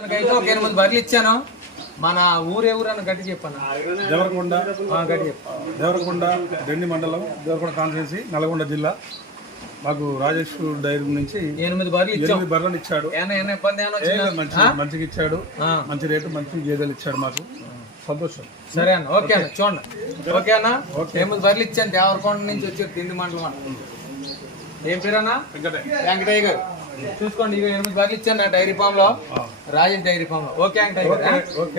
అయితే ఒక 8 బర్రెలు ఇచ్చాను. మన ఊరే ఊరు అని గట్టి చెప్పాను. దేవరకొండ గట్టి చెప్పు. దేవరకొండ దెండి మండలం దేవరకొండ కాన్స్టిట్యున్సీ నల్గొండ జిల్లా. మాకు రాజేష్ డైరీ నుంచి 8 బర్రెలు ఇచ్చాం. 8 బర్రెలు ఇచ్చాడు. ఇబ్బంది మంచిగా ఇచ్చాడు. మంచి రేటు మంచి గేదెలు ఇచ్చాడు మాకు. సంతోషం. సరే అన్న, ఓకే అన్న, చూడండి. ఓకే అన్న, 8 బర్రెలు ఇచ్చాను. దేవరకొండ నుంచి వచ్చారు, తిండి మండలం అన్న. ఏం పేరు అన్న? వెంకటయ్య గారు. చూసుకోండి, ఇక 8 బర్రెలు ఇచ్చాను నా డైరీ ఫామ్ లో, రాజేష్ డైరీ ఫామ్ లో. ఓకే వెంకటయ్య గారు. ఓకే.